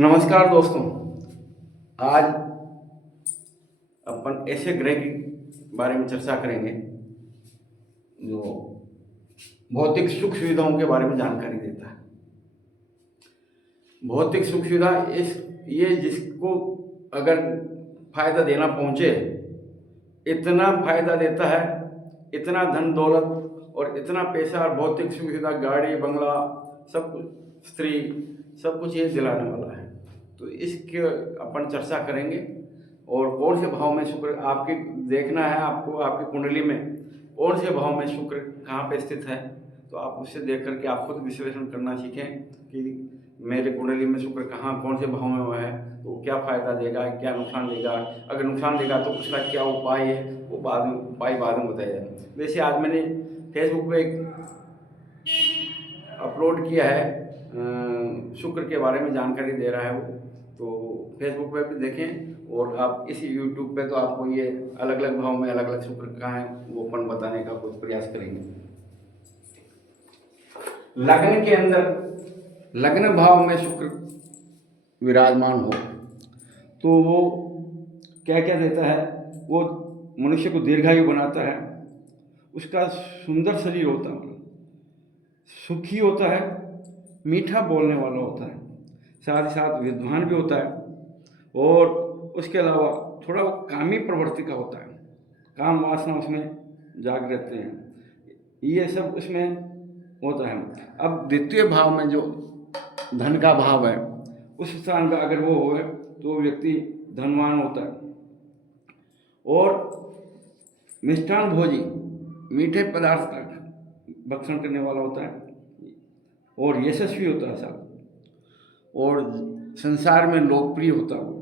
नमस्कार दोस्तों। आज अपन ऐसे ग्रह के बारे में चर्चा करेंगे जो भौतिक सुख सुविधाओं के बारे में जानकारी देता है। भौतिक सुख सुविधा ये जिसको अगर फायदा देना पहुंचे इतना फायदा देता है, इतना धन दौलत और इतना पैसा और भौतिक सुख सुविधा, गाड़ी बंगला, सब कुछ, स्त्री, सब कुछ ये दिलाने वाला है। तो इसके अपन चर्चा करेंगे। और कौन से भाव में शुक्र आपके देखना है, आपको आपकी कुंडली में कौन से भाव में शुक्र कहाँ पे स्थित है, तो आप उससे देख करके आप खुद विश्लेषण करना सीखें कि मेरे कुंडली में शुक्र कहाँ कौन से भाव में हुआ है, तो क्या फ़ायदा देगा, क्या नुकसान देगा। अगर नुकसान देगा तो उसका क्या उपाय है, वो उपाय बाद में बताया जाए। वैसे आज मैंने फेसबुक पे एक अपलोड किया है, शुक्र के बारे में जानकारी दे रहा है वो, तो फेसबुक पे भी देखें। और आप इसी यूट्यूब पे तो आपको ये अलग अलग भाव में अलग अलग शुक्र कहाँ है वो अपन बताने का कुछ प्रयास करेंगे। लग्न के अंदर लग्न भाव में शुक्र विराजमान हो तो वो क्या क्या देता है। वो मनुष्य को दीर्घायु बनाता है, उसका सुंदर शरीर होता है, सुखी होता है, मीठा बोलने वाला होता है, साथ ही साथ विद्वान भी होता है। और उसके अलावा थोड़ा वो कामी प्रवृत्ति का होता है, काम वासना उसमें जाग रहते हैं, ये सब उसमें होता है। अब द्वितीय भाव में जो धन का भाव है, उस स्थान पर अगर वो हो तो व्यक्ति धनवान होता है और मिष्ठान भोजी, मीठे पदार्थ का भक्षण करने वाला होता है और यशस्वी होता है साहब, और संसार में लोकप्रिय होता है।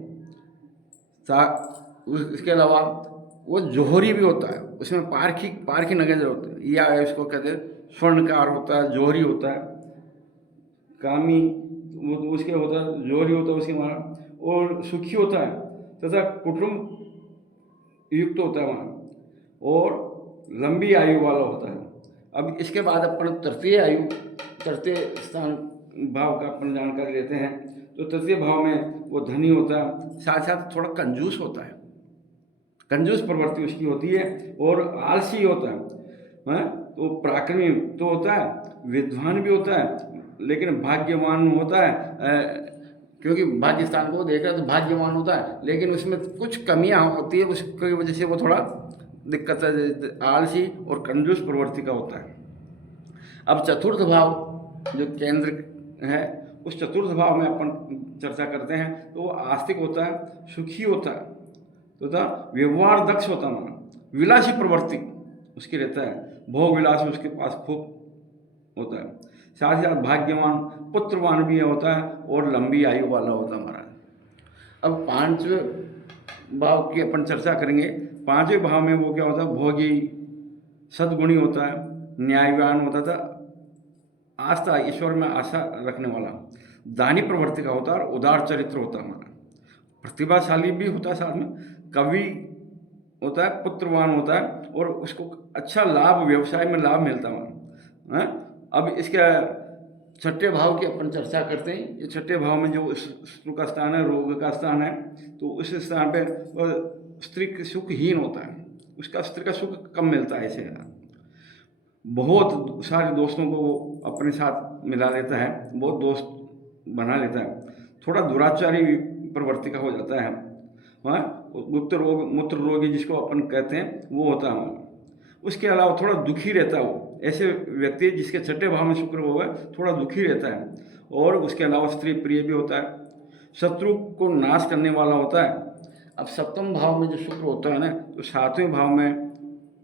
उसके अलावा वो जोहरी भी होता है, उसमें पारखी नगेंद्र होते हैं, या इसको कहते हैं स्वर्णकार होता है, जोहरी होता है, कामी वो तो उसके होता है, जोहरी होता है उसके मारा, और सुखी होता है तथा कुटुंब युक्त होता है वहाँ, और लंबी आयु वाला होता है। अब इसके बाद अपन तृतीय स्थान भाव का अपन जानकारी लेते हैं। तो तृतीय भाव में वो धनी होता है, साथ साथ थोड़ा कंजूस होता है, कंजूस प्रवृत्ति उसकी होती है, और आलसी होता है। तो पराक्रमी तो होता है, विद्वान भी होता है, लेकिन भाग्यवान होता है, क्योंकि भाग्य स्थान को देख रहा है तो भाग्यवान होता है, लेकिन उसमें कुछ कमियां होती है, उसकी वजह से वो थोड़ा दिक्कत है, आलसी और कंजूस प्रवृत्ति का होता है। अब चतुर्थ भाव जो केंद्र है, उस चतुर्थ भाव में अपन चर्चा करते हैं। तो वो आस्तिक होता है, सुखी होता है तथा व्यवहार दक्ष होता है, विलासी प्रवृत्ति उसकी रहता है, भोग विलास उसके पास खूब होता है, साथ ही साथ भाग्यवान, पुत्रवान भी होता है और लंबी आयु वाला होता है महाराज। अब पांचवें भाव की अपन चर्चा करेंगे। पांचवें भाव में वो क्या होता है, भोगी, सद्गुणी होता है, न्यायवान होता था, आस्था ईश्वर में आशा रखने वाला, दानी प्रवृत्ति का होता है और उदार चरित्र होता है हमारा, प्रतिभाशाली भी होता है, साथ में कवि होता है, पुत्रवान होता है और उसको अच्छा लाभ, व्यवसाय में लाभ मिलता है। अब इसके छठे भाव की अपन चर्चा करते हैं। ये छठे भाव में जो शत्रु का स्थान है, रोग का स्थान है, तो उस स्थान पर स्त्री सुखहीन होता है, उसका स्त्री का सुख कम मिलता है। इसे बहुत सारे दोस्तों को वो अपने साथ मिला लेता है, बहुत दोस्त बना लेता है, थोड़ा दुराचारी प्रवृत्ति का हो जाता है। वहाँ मूत्र रोगी जिसको अपन कहते हैं वो होता है। उसके अलावा थोड़ा दुखी रहता है वो, ऐसे व्यक्ति जिसके छठे भाव में शुक्र हुआ है थोड़ा दुखी रहता है। और उसके अलावा स्त्री प्रिय भी होता है, शत्रु को नाश करने वाला होता है। अब सप्तम भाव में जो शुक्र होता है ना, तो सातवें भाव में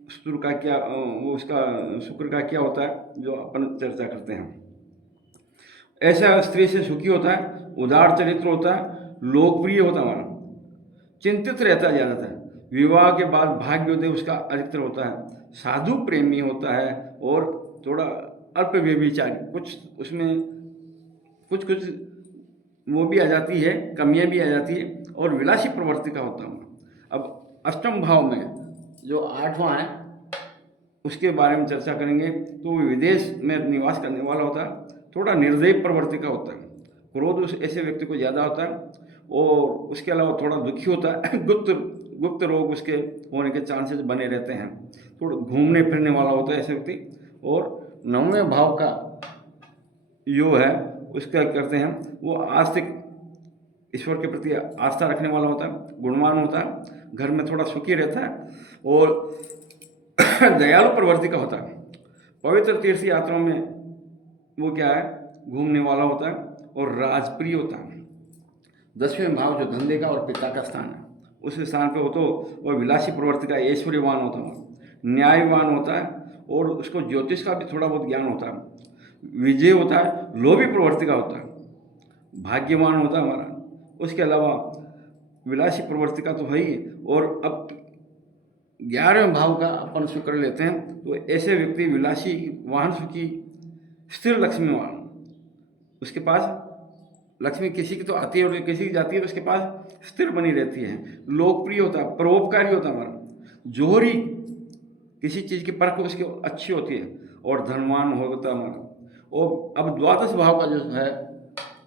शुक्र का क्या, वो उसका शुक्र का क्या होता है जो अपन चर्चा करते हैं। ऐसा स्त्री से सुखी होता है, उदार चरित्र होता है, लोकप्रिय होता है हमारा, चिंतित रहता है ज़्यादातर, विवाह के बाद भाग्योदय उसका अधिकतर होता है, साधु प्रेमी होता है और थोड़ा अल्प व्यभिचारी, कुछ उसमें कुछ वो भी आ जाती है, कमियां भी आ जाती है, और विलासी प्रवृत्ति का होता है। अब अष्टम भाव में जो आठवां है उसके बारे में चर्चा करेंगे। तो विदेश में निवास करने वाला होता है, थोड़ा निर्दयी प्रवृत्ति का होता है, क्रोध उस ऐसे व्यक्ति को ज़्यादा होता है, और उसके अलावा थोड़ा दुखी होता है। गुप्त रोग उसके होने के चांसेस बने रहते हैं। थोड़ा घूमने फिरने वाला होता है ऐसे व्यक्ति। और 9वें भाव का जो है उसका करते हैं, वो आस्तिक, ईश्वर के प्रति आस्था रखने वाला होता है, गुणवान होता है, घर में थोड़ा सुखी रहता है, और दयालु प्रवृत्ति का होता है। पवित्र तीर्थ यात्राओं में वो क्या है, घूमने वाला होता है, और राजप्रिय होता है। 10वें भाव जो धंधे का और पिता का स्थान है, उस स्थान पे हो तो वह विलासी प्रवृत्ति का ऐश्वर्यवान होता है, न्यायवान होता है, और उसको ज्योतिष का भी थोड़ा बहुत ज्ञान होता है। विजय होता है, लोभी प्रवृत्ति का होता है, भाग्यवान होता है हमारा। उसके अलावा विलासी प्रवृत्ति का तो है ही। और अब 11वें भाव का अपन शुक्र लेते हैं, तो ऐसे व्यक्ति विलासी, वाहन सुखी, स्थिर लक्ष्मीवान, उसके पास लक्ष्मी किसी की तो आती है और किसी की जाती है, तो उसके पास स्थिर बनी रहती है। लोकप्रिय होता है, परोपकारी होता है हमारा। जोहरी, किसी चीज़ की परख उसकी अच्छी होती है, और धनवान होता है हमारा। और अब 12 भाव का जो है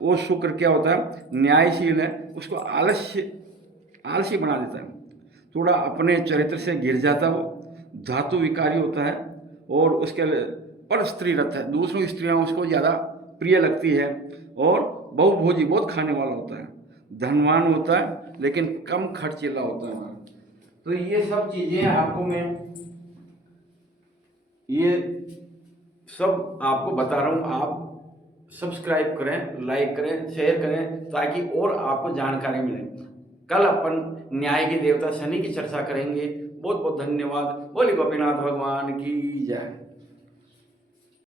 वो शुक्र क्या होता है, न्यायशील है, उसको आलसी बना देता है, थोड़ा अपने चरित्र से गिर जाता है वो, धातु विकारी होता है, और उसके पर स्त्री रथ है, दूसरों की स्त्रियाँ उसको ज़्यादा प्रिय लगती है, और बहुभोजी, बहुत खाने वाला होता है, धनवान होता है, लेकिन कम खर्चीला होता है। तो ये सब चीज़ें आपको मैं ये सब आपको बता रहा हूँ। आप सब्सक्राइब करें, लाइक करें, शेयर करें, ताकि और आपको जानकारी मिले। कल अपन न्याय के देवता शनि की चर्चा करेंगे। बहुत बहुत धन्यवाद। बोले गोपीनाथ भगवान की जय।